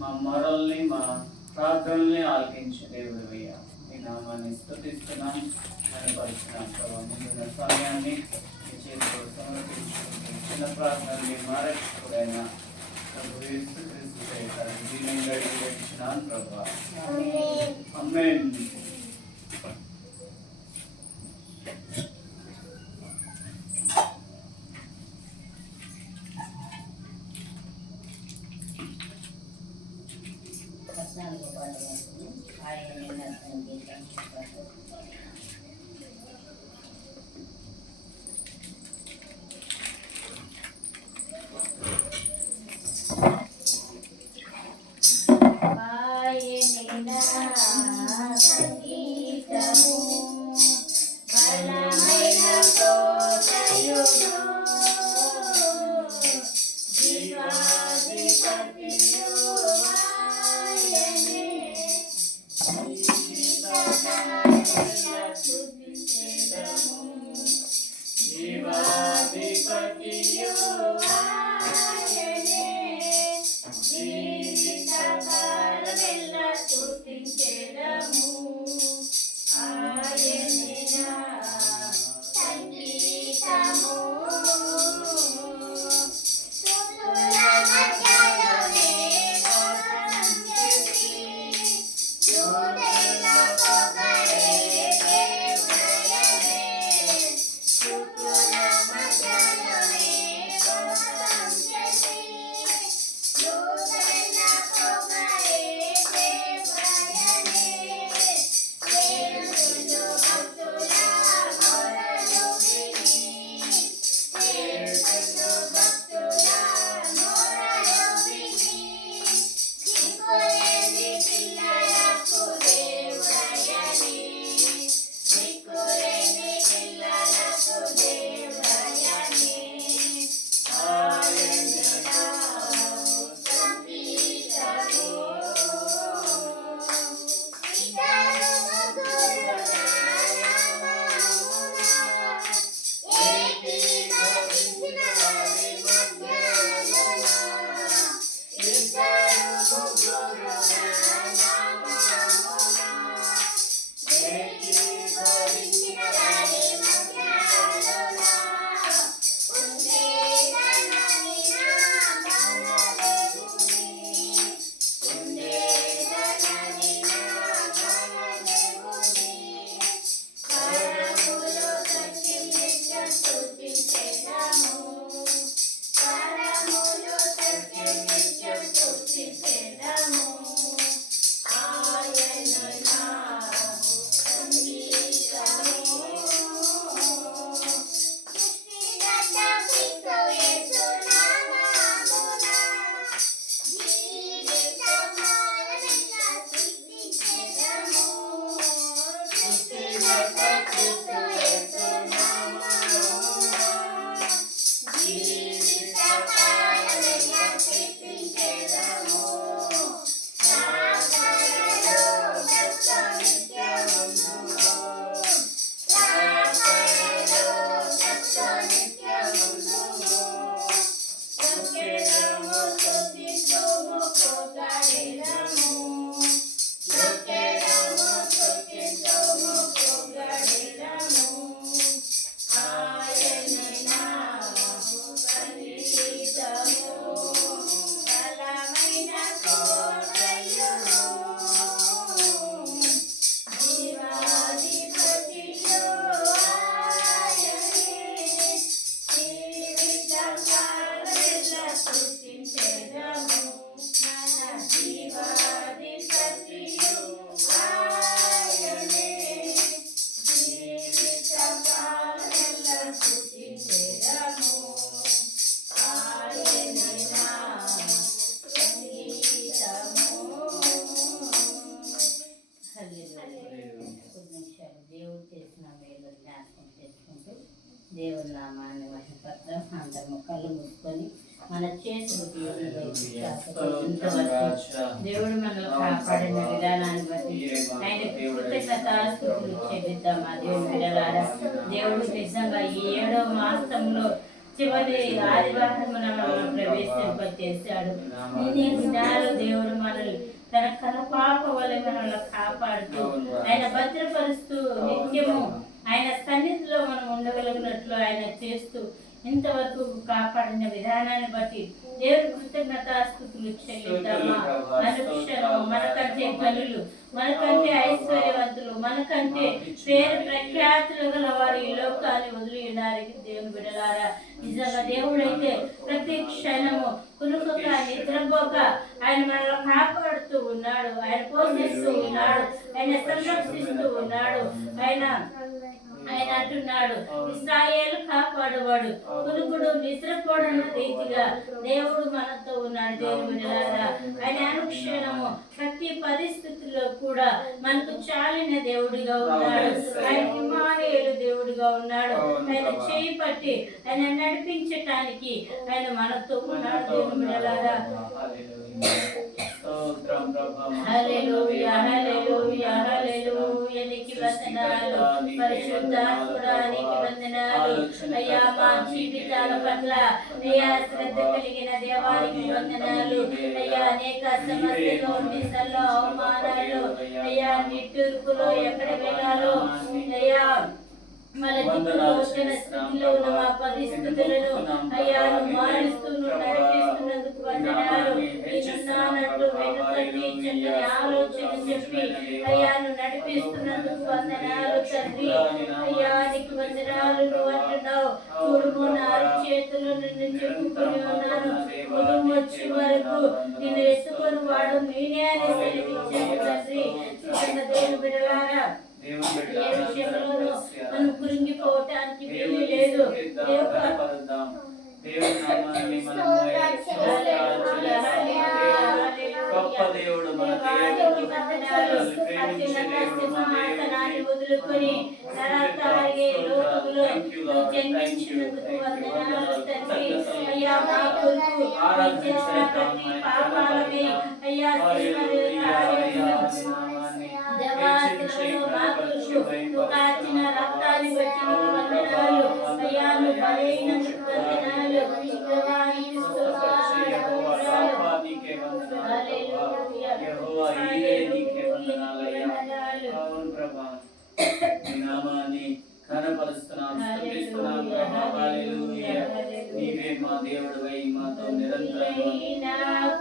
మా మొరల్ని మా ప్రార్థనల్ని ఆలకించే దేవుడు అయ్యా. మీ నామాన్ని స్తుతిస్తున్నాం, కనపరుస్తున్నాం ప్రభావ. ముందున్న సమయాన్ని మీ చేతిలో సమర్పించుకుంటాం. చిన్న ప్రార్థనల్ని మా రక్షకుడైన ప్రభు యేసుక్రీస్తు చేత దీనంగా ఇచ్చినాను ప్రభా. ఆమేన్. దేవుని నామాన్ని మహిమపడతాం. అందరము కళ్ళు మూసుకొని మన చేతులు దేవుడు మనల్ని కాపాడిన విధానాన్ని బట్టి ఆయన కృతజ్ఞతాస్తుతులు చెల్లిద్దాం. ఆ దేవుని బిడ్డలారా, దేవుడు నిజంగా ఈ 7వ మాసంలో చివరి ఆదివారం మనల్ని ప్రవేశింపచేశాడు. నీ దినాలు దేవుడు మనల్ని తన కనుపాప వలె మనల్ని కాపాడుతూ ఆయన భద్రపరుస్తూ నిత్యము ఆయన సన్నిధిలో మనం ఉండగలిగినట్లు ఆయన చేస్తూ ఇంతవరకు కాపాడిన విధానాన్ని బట్టి దేవుడి కృతజ్ఞతాస్తుతులు చెల్లిద్దామా. అనుక్షణము మనకంటే గనులు, మనకంటే ఐశ్వర్యవంతులు, మనకంటే పేరు ప్రఖ్యాతులు గల వారు ఈ లోకాన్ని వదిలి ఉండడానికి దేవుని బిడ్డలారా, నిజంగా దేవుడైతే ప్రతి క్షణము కునుకోక నిద్రపోక ఆయన మనల్ని కాపాడుతూ ఉన్నాడు, ఆయన పోషిస్తూ ఉన్నాడు, ఆయన సంరక్షిస్తూ ఉన్నాడు. ఆయన అంటున్నాడు, ఇశ్రాయేలు కాపాడువాడు, కునుకుడు నిద్రపోడన్న రీతిగా దేవుడు మనతో ఉన్నాడు. దేవుని బిడ్డలారా, ఆయన అనుక్షణము ప్రతి పరిస్థితుల్లో కూడా మనకు చాలిన దేవుడిగా ఉన్నాడు. ఆయన ఇమ్మానుయేలు దేవుడిగా ఉన్నాడు. ఆయన చేయి పట్టి ఆయన నడిపించటానికి ఆయన మనతో ఉన్నాడు. దేవుని బిడ్డలారా, హల్లెలూయా హల్లెలూయా హల్లెలూయా, నీకు వందనాలు పరిశుద్ధాత్ముడా, నీకు వందనాలు అయ్యా. మా జీవితాల పట్ల అయ్యా శ్రద్ధ కలిగిన దేవానికి వందనాలు అయ్యా. అనేక సమస్యలు, నిందలు, అవమానాలు అయ్యా, నిట్టూర్పులో ఎక్కడ వెళ్ళాలో అయ్యా మన స్థితిలో ఉన్న మా పరిస్థితులను అయ్యా మారుస్తూ నడిపిస్తున్నందుకు వందనాలు. నేనున్నానట్టు వెనుకటి చక్కని ఆలోచన చెప్పి అయ్యా నడిపిస్తున్నందుకు వందనాలు తండ్రి. అయ్యా నీకు వందనాలు. నువ్వు అంటున్నావు, చూడుము నా చేతులు నిన్ను చెప్పుకొని ఉన్నాను, ఉదయం వచ్చే వరకు నిన్ను ఎత్తుకొని వాడు నేనే అని సెలవిచ్చాను తండ్రి. దేవుని బిడ్డలారా, ఏ విషయంలోనూ మనం కృంగిపోవటానికి వీలు లేదు. వదులుకొని జన్మించినందుకు వందనాలు తండ్రి. అయ్యా మా కొరకు చేసిన ప్రతి పాపాలని అయ్యా నువ్వు కాచిన రక్తాన్ని బట్టి నీకు వందనాలు అయ్యా. నువ్వు బలైనందుకు వందనాలు. నీవే మా దేవుడవై మాతో నిరంతరం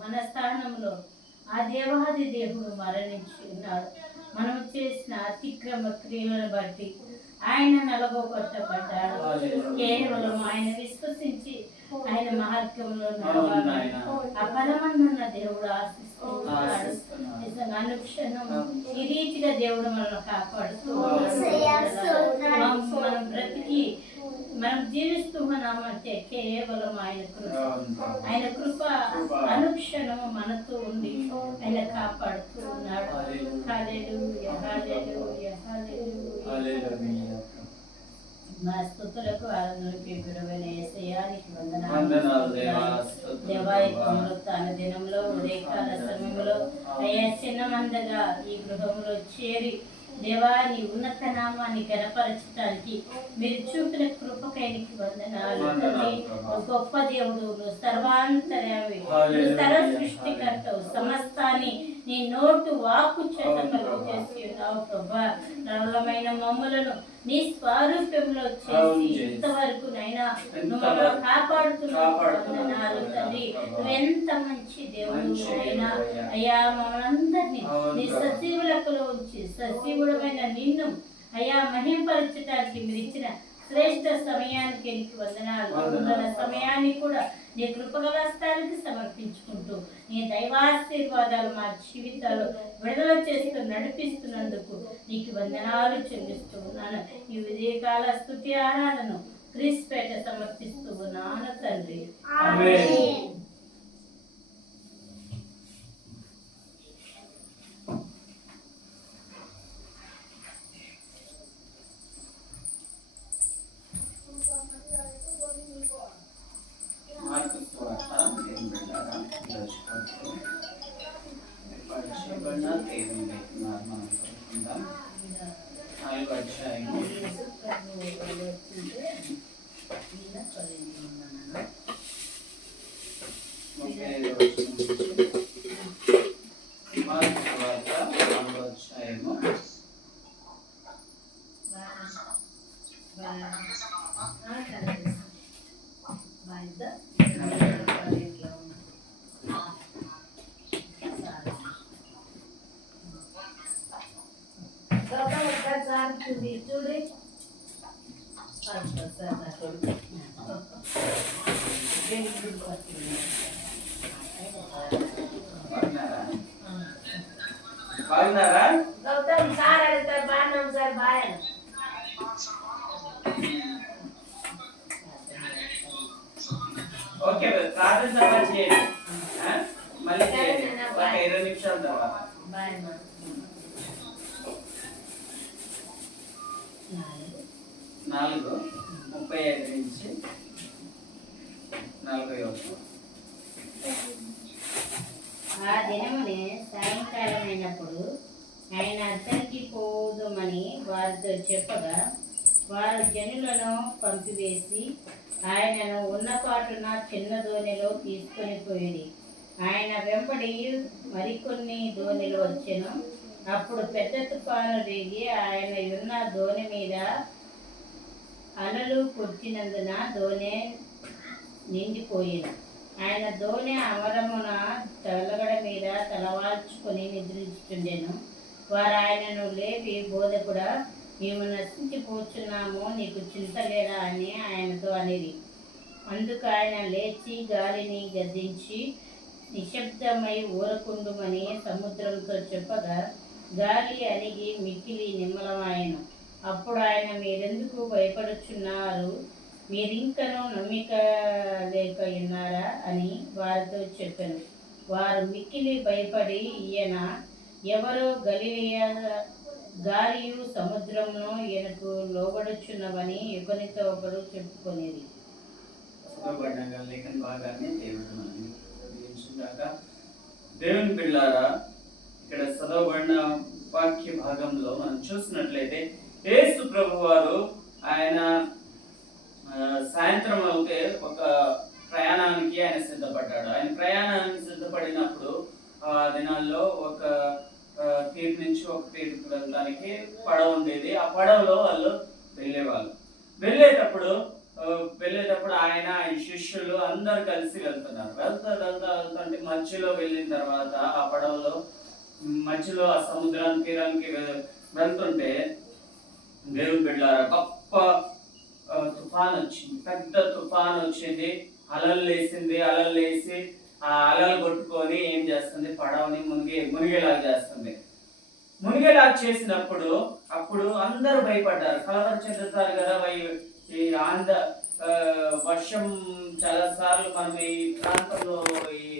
మన స్థానంలో ఆ దేవాది దేవుడు మరణించి ఉన్నాడు. మనం చేసిన అతిక్రమ క్రియలను బట్టి ఆయన నలగొట్టబడ్డాడు. కేవలం ఆయన విశ్వసించి ఆయన మార్గంలో నడవాలి. ఆ బలమన్న దేవుడు ఆశిస్తూ ఉన్నాడు. నిజంగా అనుక్షణం ఈ రీతిగా దేవుడు మనల్ని కాపాడుతూ మనం బ్రతికి మనం జీవిస్తూ ఉన్నామంటే కేవలం ఆయన కృప. ఆయన కృప అనుక్షణము మనతో ఉండి ఆయన కాపాడుతూ ఉన్నాడు. హల్లెలూయా హల్లెలూయా హల్లెలూయా. మా స్తుతులకు ఆనందకి గురువైన యేసయ్యానికి వందనాలు దేవా. దేవా ఈ పునరుత్థాన దినంలో ఉదయకాల సమయంలో అయ్యా చిన్న మందగా ఈ గృహంలో చేరి దేవా నీ ఉన్నత నామాన్ని గణపరచడానికి మీరు చూపిన కృపకైనికి వందనాలు తండ్రి. గొప్ప దేవుడు, నువ్వు సర్వాంతర్యామి, నువ్వు సర్వ సృష్టికర్తవు, సమస్తాన్ని నీ నోటు వాక్కు చేత కలుగు చేసి ఉన్నావు ప్రభా. నల్లమైన మమ్ములను నీ స్వరూపంలో చేసి ఇంతవరకు నైనా నువ్వు కాపాడుతున్నావు వందనాలు తండ్రి. నువ్వెంత మంచి దేవుడు అయినా అయ్యా మమ్మల్ందరినీ నీ సజీవులకులో ఉంచి సజీవుడమైన నిన్ను అయ్యా మహింపరచడానికి మీరు ఇచ్చిన శ్రేష్ఠ సమయానికి నీకు వందనాలు. వందన సమయాన్ని కూడా నీ కృపగలస్తానికి సమర్పించుకుంటూ నీ దైవాశీర్వాదాలు మా జీవితాలు విడుదల చేస్తూ నడిపిస్తున్నందుకు నీకు వందనాలు చెల్లిస్తూ ఉన్నాను. ఈ ఉదయకాల స్తుతి ఆరాధనను క్రీస్తుపేట సమర్పిస్తూ ఉన్నాను తండ్రి. చూడు బాగున్నారా? గౌతమ్ సార్ అడుగుతారు. బాగున్నాం సార్. బాయ్. ఓకే ప్రార్థన తర్వాత చేయండి. మళ్ళీ చేయండి ఒక 20 నిమిషాల తర్వాత. బాయ్. 4:35 నుంచి 41. ఆ దినమునే సాయంకాలం అయినప్పుడు ఆయన అద్దరికి పోదుమని వారితో చెప్పగా వారు జనులను పంపివేసి ఆయనను ఉన్నపాటున చిన్న దోణిలో తీసుకొని పోయింది. ఆయన వెంబడి మరికొన్ని దోణిలు వచ్చెను. అప్పుడు పెద్ద తుఫాను రేగి ఆయన ఉన్న దోణి మీద అలలు కొట్టినందున దోణి నిండిపోయింది. ఆయన దోణి అమరమున తలగడ మీద తలవాల్చుకొని నిద్రించుచుండెను. వారు ఆయనను లేపి, బోధకుడా, మేము నశించిపోతున్నాము, నీకు చింత లేదా అని ఆయనతో అనేది. అందుకు ఆయన లేచి గాలిని గద్దించి నిశ్శబ్దమై ఊరకుండుమని సముద్రంతో చెప్పగా గాలి అణిగి మిక్కిలి నిమ్మలమాయెను. అప్పుడు ఆయన, మీరెందుకు భయపడుచున్నారు? మీరింకనూ నమ్మిక లేక ఉన్నారా అని వారితో చెప్పాను. వారు మిక్కిలి భయపడి, ఈయన ఎవరో గలిలయ గాలియు సముద్రమును ఈయనకు లోబడుచున్నవని ఒకరితో ఒకరు చెప్పుకొనేది. దేవుని పిల్లారా, ఇక్కడ చదవబడిన వాక్య భాగంలో మనం చూసినట్లయితే యేసు ప్రభు వారు ఆయన సాయంత్రం అయితే ఒక ప్రయాణానికి ఆయన సిద్ధపడ్డాడు. ఆయన ప్రయాణానికి సిద్ధపడినప్పుడు ఆ దినాల్లో ఒక తీరు నుంచి ఒక తీరు ప్రాంతానికి పడవ ఉండేది. ఆ పడవలో వాళ్ళు వెళ్ళేవాళ్ళు. వెళ్ళేటప్పుడు ఆయన శిష్యులు అందరు కలిసి వెళ్తున్నారు. వెళ్తుంటే మధ్యలో వెళ్ళిన తర్వాత ఆ పడవలో మధ్యలో ఆ సముద్రానికి తీరానికి వెళ్తుంటే దేవుని బిడ్డలారా గొప్ప తుఫాన్ వచ్చింది. పెద్ద తుఫాన్ వచ్చింది. అలలు లేసి ఆ అలలు కొట్టుకొని ఏం చేస్తుంది, పడవని మునిగేలాగా చేస్తుంది. మునిగేలాగా చేసినప్పుడు అప్పుడు అందరూ భయపడ్డారు, కలవరం చెందుతారు కదా. ఈ వర్షం చాలా సార్లు మనం ఈ ప్రాంతంలో ఈ